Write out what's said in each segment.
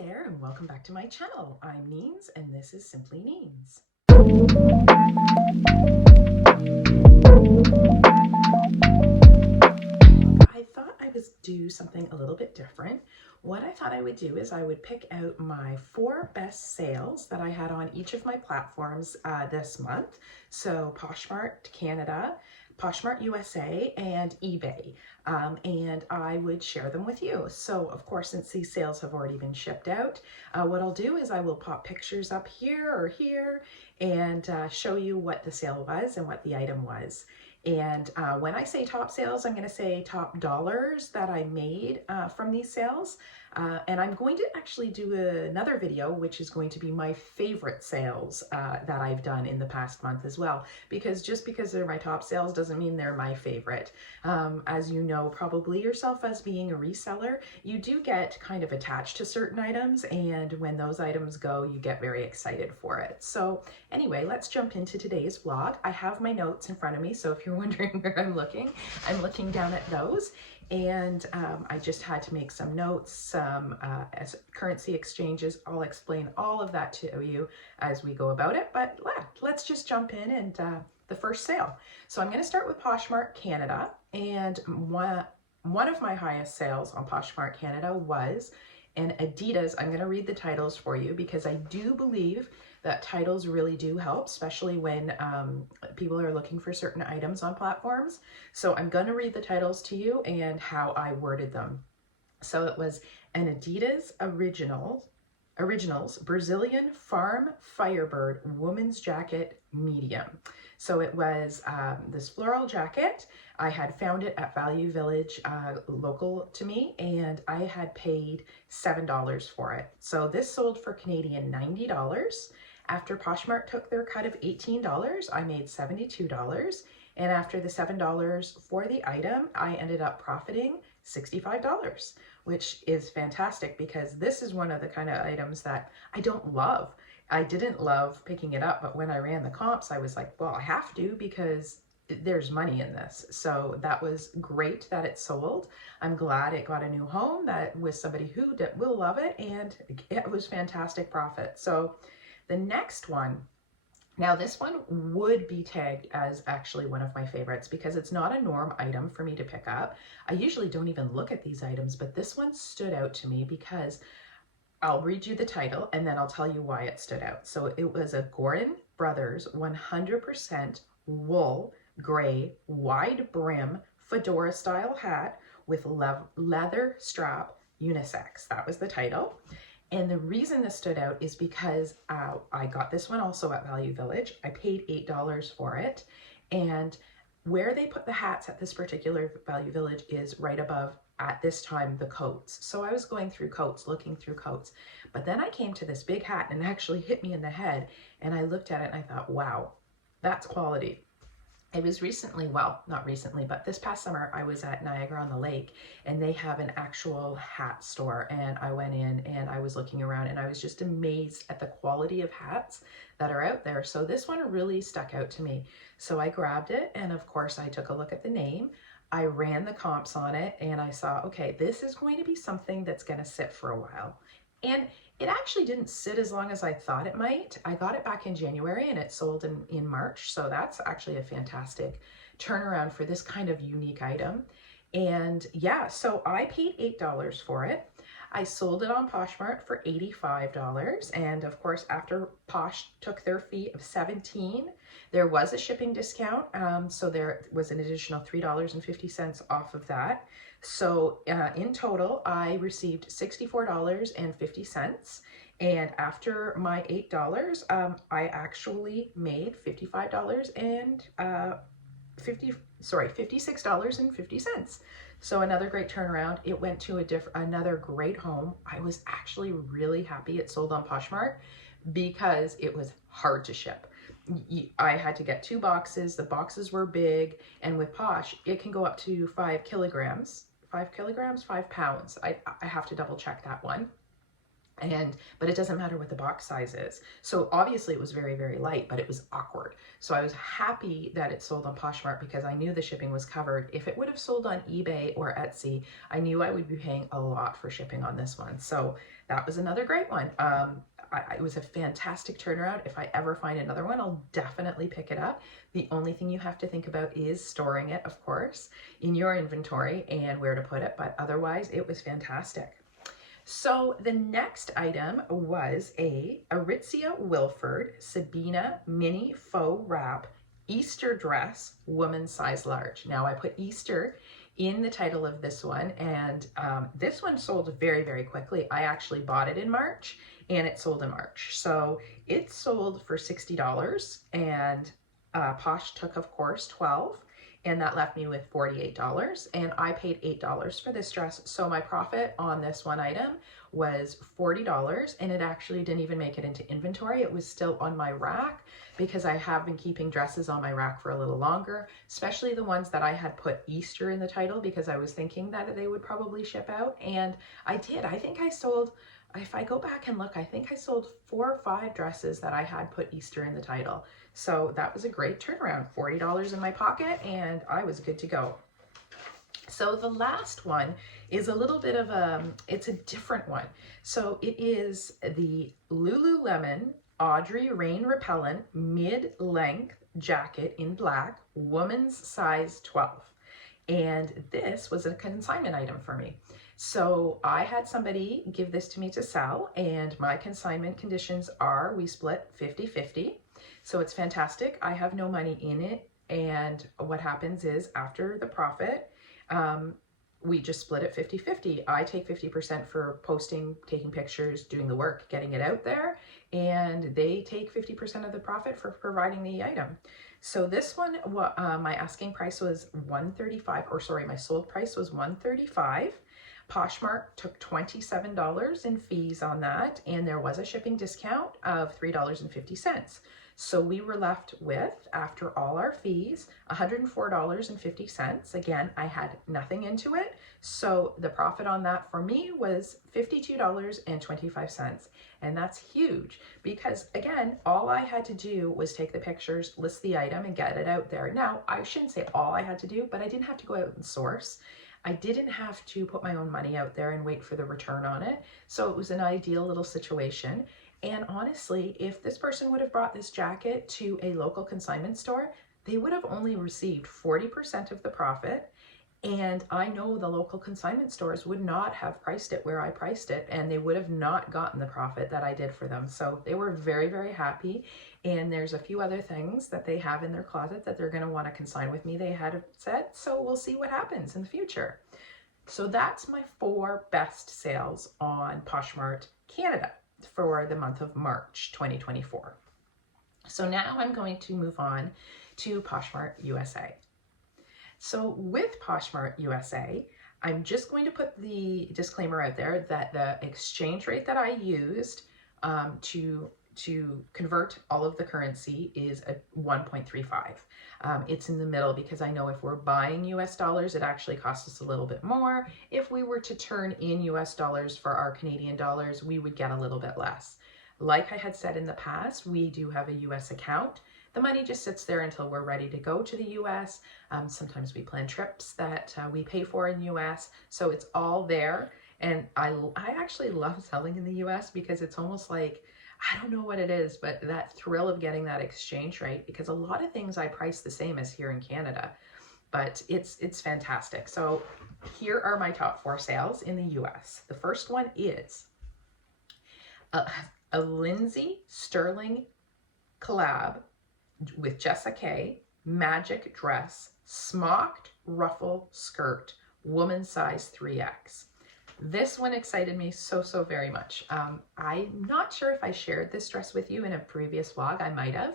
there and welcome back to my channel. I'm Neens and this is Simply Neens. I thought I would do something a little bit different. What I thought I would do is I would pick out my 4 best sales that I had on each of my platforms this month. So Poshmark Canada, Poshmark USA, and eBay. And I would share them with you. So of course, since these sales have already been shipped out, what I'll do is I will pop pictures up here or here and show you what the sale was and what the item was. And when I say top sales, I'm going to say top dollars that I made from these sales. And I'm going to actually do another video, which is going to be my favorite sales that I've done in the past month as well. Because just because they're my top sales doesn't mean they're my favorite. As you know, probably yourself as being a reseller, you do get kind of attached to certain items. And when those items go, you get very excited for it. So anyway, let's jump into today's vlog. I have my notes in front of me, so if you're wondering where I'm looking down at those. And I just had to make some notes, some currency exchanges. I'll explain all of that to you as we go about it, but let's just jump in and the first sale. So I'm going to start with Poshmark Canada, and one of my highest sales on Poshmark Canada was an Adidas. I'm going to read the titles for you because I do believe that titles really do help, especially when people are looking for certain items on platforms. So I'm going to read the titles to you and how I worded them. So it was an Adidas Originals Brazilian Farm Firebird Woman's Jacket Medium. So it was this floral jacket. I had found it at Value Village, local to me, and I had paid $7 for it. So this sold for Canadian $90. After Poshmark took their cut of $18, I made $72. And after the $7 for the item, I ended up profiting $65, which is fantastic because this is one of the kind of items that I don't love. I didn't love picking it up, but when I ran the comps, I was like, well, I have to because there's money in this. So that was great that it sold. I'm glad it got a new home that with somebody who will love it, and it was fantastic profit. So the next one, now this one would be tagged as actually one of my favorites because it's not a norm item for me to pick up. I usually don't even look at these items, but this one stood out to me because I'll read you the title and then I'll tell you why it stood out. So it was a Gordon Brothers 100% wool gray wide brim fedora style hat with leather strap unisex. That was the title. And the reason this stood out is because I got this one also at Value Village. I paid $8 for it. And where they put the hats at this particular Value Village is right above, at this time, the coats. So I was going through coats, looking through coats. But then I came to this big hat and it actually hit me in the head. And I looked at it and I thought, wow, that's quality. It was recently, well, not recently, but this past summer, I was at Niagara-on-the-Lake and they have an actual hat store. And I went in and I was looking around and I was just amazed at the quality of hats that are out there. So this one really stuck out to me. So I grabbed it and of course I took a look at the name. I ran the comps on it and I saw, okay, this is going to be something that's going to sit for a while. And it actually didn't sit as long as I thought it might. I got it back in January and it sold in March. So that's actually a fantastic turnaround for this kind of unique item. And yeah, so I paid $8 for it. I sold it on Poshmark for $85. And of course, after Posh took their fee of $17, there was a shipping discount. So there was an additional $3.50 off of that. So in total, I received $64.50. And after my $8, I actually made $56.50. So another great turnaround. It went to another great home. I was actually really happy it sold on Poshmark because it was hard to ship. I had to get 2 boxes. The boxes were big, and with Posh, it can go up to 5 kilograms, 5 pounds. I have to double check that one. But it doesn't matter what the box size is. So obviously it was very, very light, but it was awkward. So I was happy that it sold on Poshmark because I knew the shipping was covered. If it would have sold on eBay or Etsy, I knew I would be paying a lot for shipping on this one. So that was another great one. It was a fantastic turnaround. If I ever find another one, I'll definitely pick it up. The only thing you have to think about is storing it, of course, in your inventory and where to put it. But otherwise, it was fantastic. So the next item was a Aritzia Wilford Sabina mini faux wrap Easter dress, woman's size large. Now I put Easter in the title of this one, and this one sold very, very quickly. I actually bought it in March and it sold in March. So it sold for $60 and Posh took, of course, $12. And that left me with $48, and I paid $8 for this dress. So my profit on this one item was $40, and it actually didn't even make it into inventory. It was still on my rack because I have been keeping dresses on my rack for a little longer, especially the ones that I had put Easter in the title because I was thinking that they would probably ship out, and I did. I think I sold, if I go back and look, I think I sold 4 or 5 dresses that I had put Easter in the title. So that was a great turnaround, $40 in my pocket, and I was good to go. So the last one is a little bit of it's a different one. So it is the Lululemon Audrey Rain Repellent mid-length jacket in black, woman's size 12. And this was a consignment item for me. So I had somebody give this to me to sell, and my consignment conditions are we split 50-50. So it's fantastic. I have no money in it. And what happens is after the profit, we just split it 50-50. I take 50% for posting, taking pictures, doing the work, getting it out there. And they take 50% of the profit for providing the item. So this one, my asking price was $135, or sorry, my sold price was $135. Poshmark took $27 in fees on that, and there was a shipping discount of $3.50. So we were left with, after all our fees, $104.50. Again, I had nothing into it. So the profit on that for me was $52.25. And that's huge because, again, all I had to do was take the pictures, list the item, and get it out there. Now, I shouldn't say all I had to do, but I didn't have to go out and source. I didn't have to put my own money out there and wait for the return on it. So it was an ideal little situation. And honestly, if this person would have brought this jacket to a local consignment store, they would have only received 40% of the profit. And I know the local consignment stores would not have priced it where I priced it, and they would have not gotten the profit that I did for them. So they were very, very happy. And there's a few other things that they have in their closet that they're going to want to consign with me, they had said. So we'll see what happens in the future. So that's my 4 best sales on Poshmark Canada for the month of March 2024. So now I'm going to move on to Poshmark USA. So with Poshmark USA, I'm just going to put the disclaimer out there that the exchange rate that I used to convert all of the currency is a 1.35. It's in the middle because I know if we're buying US dollars, it actually costs us a little bit more. If we were to turn in US dollars for our Canadian dollars, we would get a little bit less. Like I had said in the past, we do have a US account. The money just sits there until we're ready to go to the US. Sometimes we plan trips that we pay for in US. So it's all there. And I actually love selling in the US because it's almost like, I don't know what it is, but that thrill of getting that exchange rate, because a lot of things I price the same as here in Canada, but it's fantastic. So here are my top 4 sales in the US. The first one is a Lindsay Sterling collab with Jessica K, magic dress, smocked ruffle skirt, woman size 3X. This one excited me so very much. I'm not sure if I shared this dress with you in a previous vlog. I might have,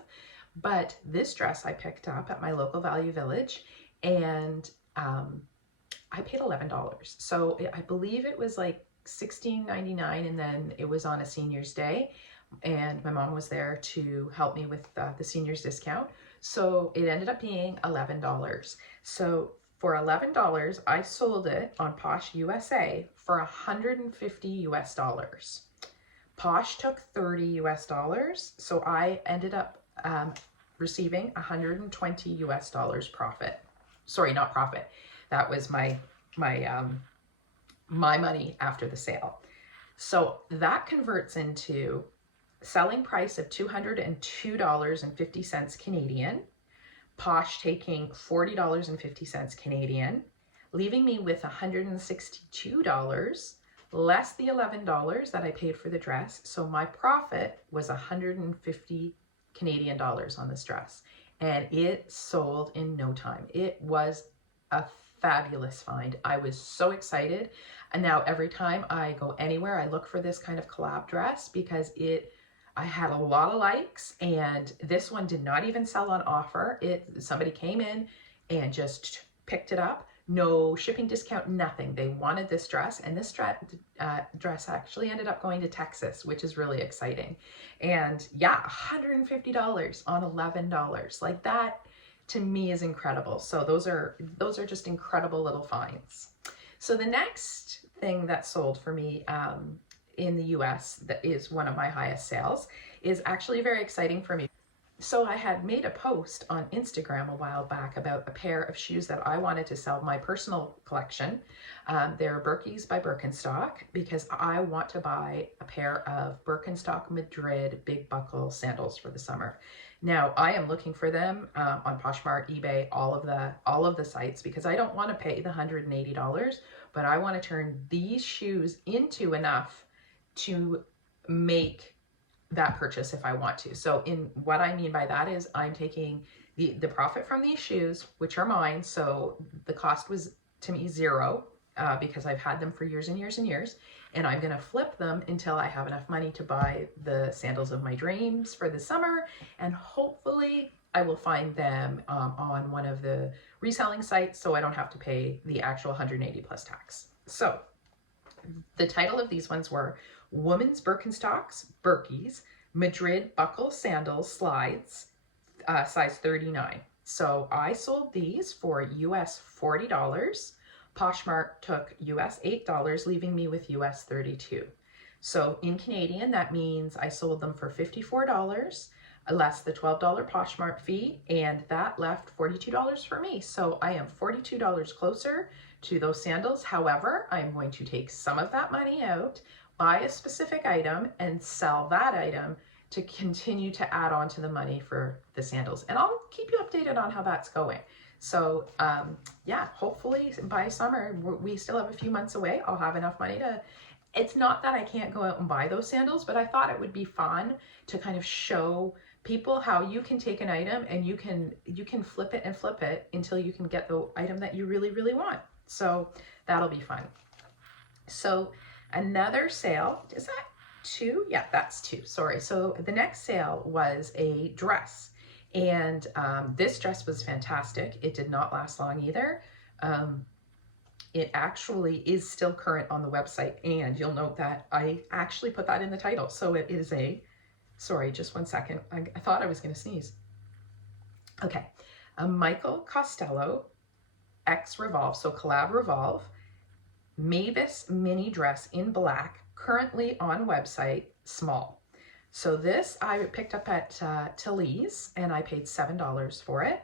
but this dress I picked up at my local Value Village, and I paid $11. So I believe it was like $16.99, and then it was on a senior's day, and my mom was there to help me with the senior's discount. So it ended up being $11. So for $11, I sold it on Posh USA for $150 US. Posh took 30 US dollars. So I ended up receiving 120 US dollars profit. Sorry, not profit. That was my money after the sale. So that converts into selling price of $202.50 Canadian, Posh taking $40.50 Canadian, leaving me with $162 less the $11 that I paid for the dress. So my profit was 150 Canadian dollars on this dress, and it sold in no time. It was a fabulous find. I was so excited. And now every time I go anywhere, I look for this kind of collab dress because I had a lot of likes, and this one did not even sell on offer. Somebody came in and just picked it up. No shipping discount, nothing. They wanted this dress, and this dress actually ended up going to Texas, which is really exciting. And yeah, $150 on $11. Like, that to me is incredible. So those are just incredible little finds. So the next thing that sold for me in the US that is one of my highest sales is actually very exciting for me. So I had made a post on Instagram a while back about a pair of shoes that I wanted to sell, my personal collection. They're Birkies by Birkenstock, because I want to buy a pair of Birkenstock Madrid big buckle sandals for the summer. Now I am looking for them on Poshmark, eBay, all of the sites, because I don't want to pay the $180, but I want to turn these shoes into enough to make that purchase if I want to. So what I mean by that is I'm taking the profit from these shoes, which are mine. So the cost was to me zero because I've had them for years and years and years. And I'm going to flip them until I have enough money to buy the sandals of my dreams for the summer. And hopefully I will find them on one of the reselling sites, so I don't have to pay the actual 180 plus tax. So the title of these ones were Women's Birkenstocks, Birkies, Madrid Buckle Sandals Slides, size 39. So I sold these for US $40. Poshmark took US $8, leaving me with US 32. So in Canadian, that means I sold them for $54, less the $12 Poshmark fee, and that left $42 for me. So I am $42 closer to those sandals. However, I'm going to take some of that money out, buy a specific item, and sell that item to continue to add on to the money for the sandals. And I'll keep you updated on how that's going. So yeah, hopefully by summer, we still have a few months away, I'll have enough money to, it's not that I can't go out and buy those sandals, but I thought it would be fun to kind of show people how you can take an item and you can flip it and flip it until you can get the item that you really, really want. So that'll be fun. So another sale, is that two? Yeah, that's two, sorry. So the next sale was a dress, and this dress was fantastic. It did not last long either. It actually is still current on the website, and you'll note that I actually put that in the title. So it is sorry, just one second. I thought I was gonna sneeze. Okay, a Michael Costello X Revolve, so collab Revolve, Mavis mini dress in black, currently on website, small. So this I picked up at Tilly's, and I paid $7 for it.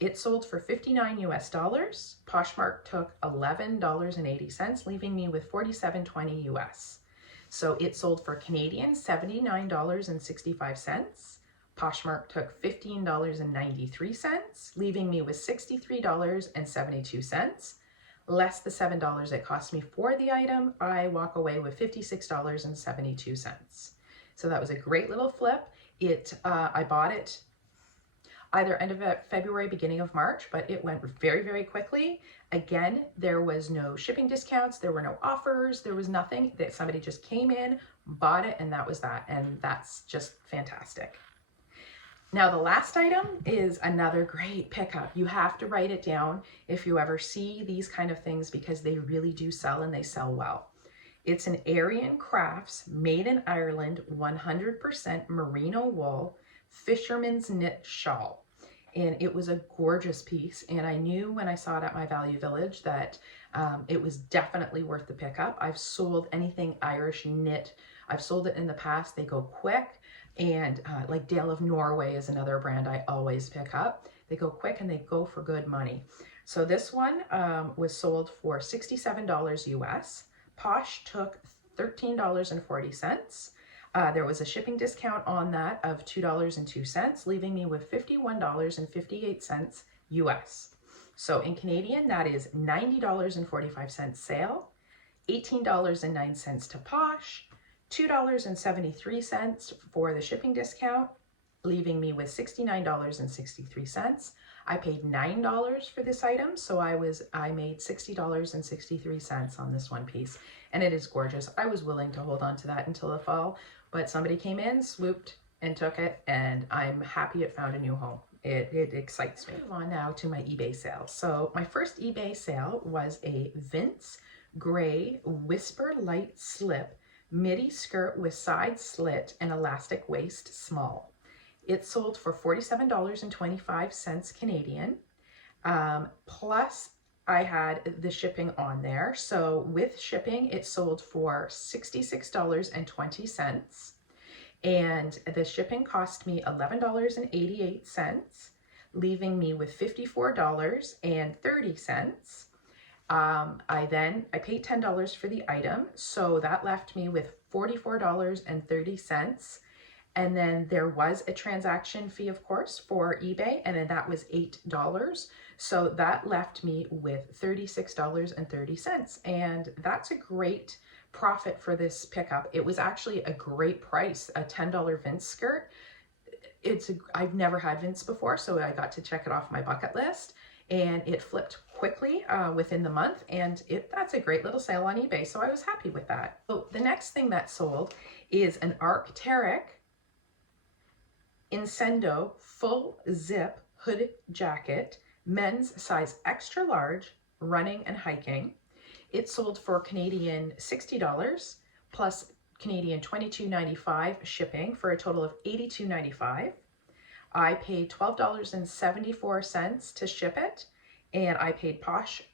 It sold for $59 US. Poshmark took $11.80, leaving me with $47.20 US. So it sold for Canadian $79.65. Poshmark took $15.93, leaving me with $63.72. Less the $7 it cost me for the item, I walk away with $56.72. So that was a great little flip. I bought it either end of February, beginning of March, but it went very, very quickly. Again, there was no shipping discounts, there were no offers, there was nothing. That somebody just came in, bought it, and that was that. And that's just fantastic. Now, the last item is another great pickup. You have to write it down if you ever see these kind of things, because they really do sell, and they sell well. It's an Aryan Crafts, made in Ireland, 100% merino wool, fisherman's knit shawl. And it was a gorgeous piece. And I knew when I saw it at my Value Village that It was definitely worth the pickup. I've sold anything Irish knit. I've sold it in the past. They go quick. And like Dale of Norway is another brand I always pick up. They go quick and they go for good money. So this one was sold for $67 US. Posh took $13.40. There was a shipping discount on that of $2.02, leaving me with $51.58 US. So in Canadian, that is $90.45 sale, $18.09 to Posh, $2.73 for the shipping discount, leaving me with $69.63. I paid $9 for this item, so I made $60.63 on this one piece, and it is gorgeous. I was willing to hold on to that until the fall, but somebody came in, swooped, and took it, and I'm happy it found a new home. It excites me. Move on now to my eBay sale. So my first eBay sale was a Vince gray Whisper light slip midi skirt with side slit and elastic waist small. It sold for $47.25 Canadian, plus I had the shipping on there. So with shipping, it sold for $66.20. And the shipping cost me $11.88, leaving me with $54.30. I paid $10 for the item, so that left me with $44.30. And then there was a transaction fee, of course, for eBay, and then that was $8. So that left me with $36.30. And that's a great profit for this pickup. It was actually a great price, a $10 Vince skirt. I've never had Vince before, so I got to check it off my bucket list, and it flipped quickly within the month, and that's a great little sale on eBay, so I was happy with that. So the next thing that sold is an Arc'teryx Incendo full zip hooded jacket, men's size extra large, running and hiking. It sold for Canadian $60 plus Canadian $22.95 shipping for a total of $82.95. I paid $12.74 to ship it, and I paid eBay,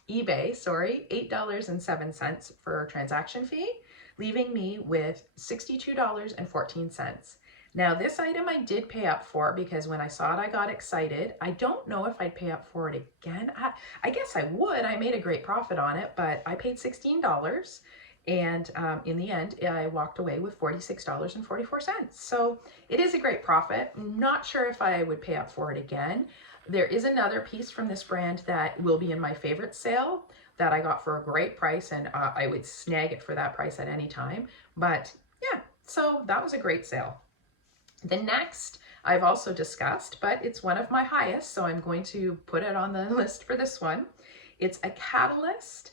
$8.07 for transaction fee, leaving me with $62.14. Now this item I did pay up for because when I saw it, I got excited. I don't know if I'd pay up for it again. I guess I would. I made a great profit on it, but I paid $16. And in the end, I walked away with $46.44. So it is a great profit. Not sure if I would pay up for it again. There is another piece from this brand that will be in my favorite sale that I got for a great price, and I would snag it for that price at any time. But yeah, so that was a great sale. The next I've also discussed, but it's one of my highest, so I'm going to put it on the list for this one. It's a Catalyst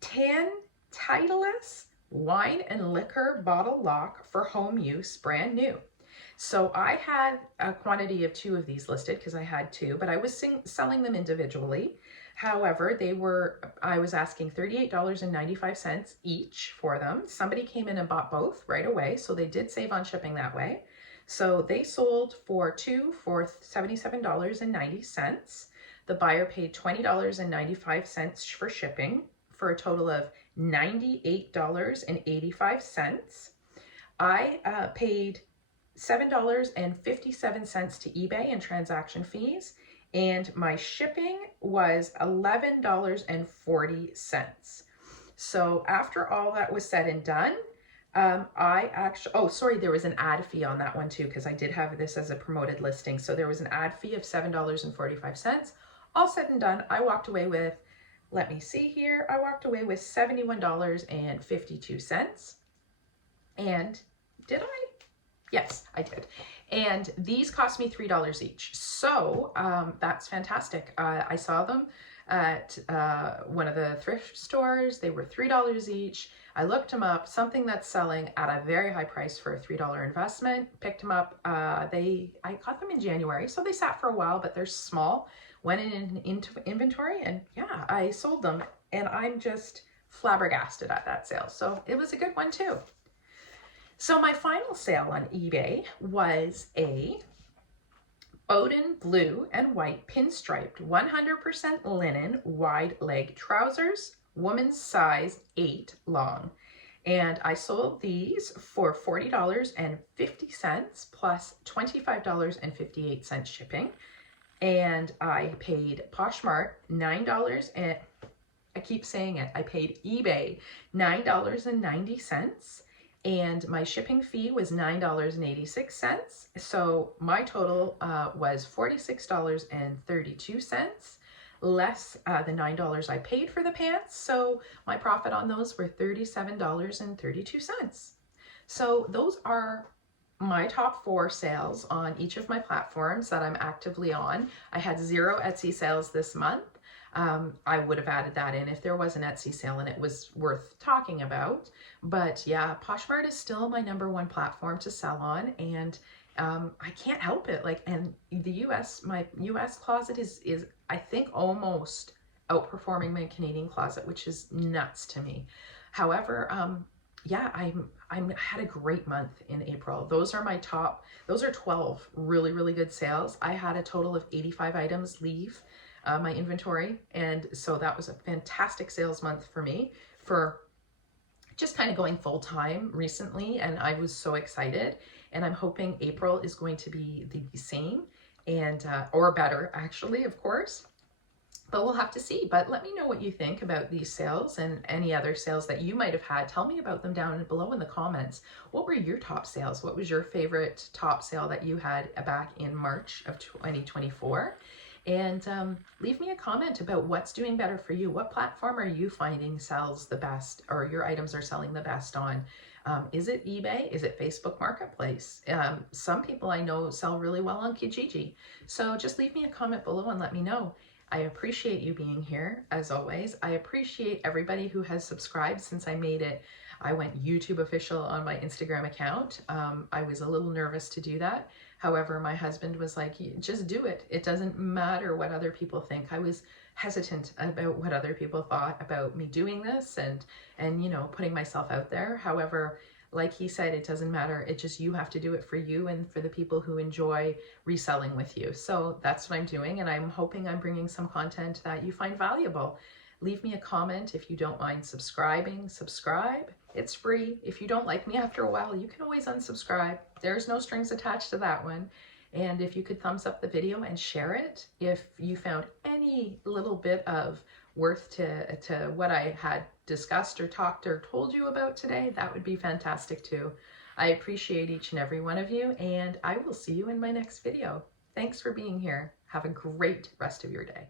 tan Titleist wine and liquor bottle lock for home use, brand new. So I had a quantity of 2 of these listed because I had 2, but I was selling them individually. However, I was asking $38.95 each for them. Somebody came in and bought both right away, so they did save on shipping that way. So they sold for 2 for $77.90. The buyer paid $20.95 for shipping for a total of $98.85. I paid $7.57 to eBay in transaction fees, and my shipping was $11.40. So after all that was said and done, there was an ad fee on that one too, because I did have this as a promoted listing. So there was an ad fee of $7.45. All said and done, I walked away with, let me see here, I walked away with $71.52. And did I? Yes, I did. And these cost me $3 each. So that's fantastic. I saw them at one of the thrift stores. They were $3 each. I looked them up, something that's selling at a very high price for a $3 investment. Picked them up. I got them in January, so they sat for a while, but they're small. Went into inventory, and yeah, I sold them, and I'm just flabbergasted at that sale. So it was a good one too. So my final sale on eBay was Bowden blue and white pinstriped 100% linen wide leg trousers, woman's size 8 long. And I sold these for $40.50 plus $25.58 shipping. And I paid Poshmark $9 and I keep saying it, I paid eBay $9.90 and my shipping fee was $9.86. So my total was $46.32, less the $9 I paid for the pants. So my profit on those were $37.32. So those are my top 4 sales on each of my platforms that I'm actively on. I had 0 Etsy sales this month. I would have added that in if there was an Etsy sale and it was worth talking about. But yeah, Poshmark is still my #1 platform to sell on, and I can't help it. Like, and my US closet is I think almost outperforming my Canadian closet, which is nuts to me. However, yeah, I had a great month in April. Those are 12 really, really good sales. I had a total of 85 items leave my inventory, and so that was a fantastic sales month for me for just kind of going full time recently, and I was so excited, and I'm hoping April is going to be the same and or better, actually, of course. But we'll have to see. But let me know what you think about these sales and any other sales that you might have had. Tell me about them down below in the comments. What were your top sales? What was your favorite top sale that you had back in March of 2024? And leave me a comment about what's doing better for you. What platform are you finding sells the best, or your items are selling the best on? Is it eBay? Is it Facebook Marketplace? Some people I know sell really well on Kijiji. So just leave me a comment below and let me know. I appreciate you being here, as always. I appreciate everybody who has subscribed since I made it. I went YouTube official on my Instagram account. I was a little nervous to do that. However, my husband was like, just do it. It doesn't matter what other people think. I was hesitant about what other people thought about me doing this and you know, putting myself out there. However, like he said, it doesn't matter. It just, you have to do it for you and for the people who enjoy reselling with you. So that's what I'm doing, and I'm hoping I'm bringing some content that you find valuable. Leave me a comment if you don't mind subscribing. Subscribe. It's free. If you don't like me after a while, you can always unsubscribe. There's no strings attached to that one. And if you could thumbs up the video and share it, if you found any little bit of worth to what I had discussed or talked or told you about today, that would be fantastic too. I appreciate each and every one of you, and I will see you in my next video. Thanks for being here. Have a great rest of your day.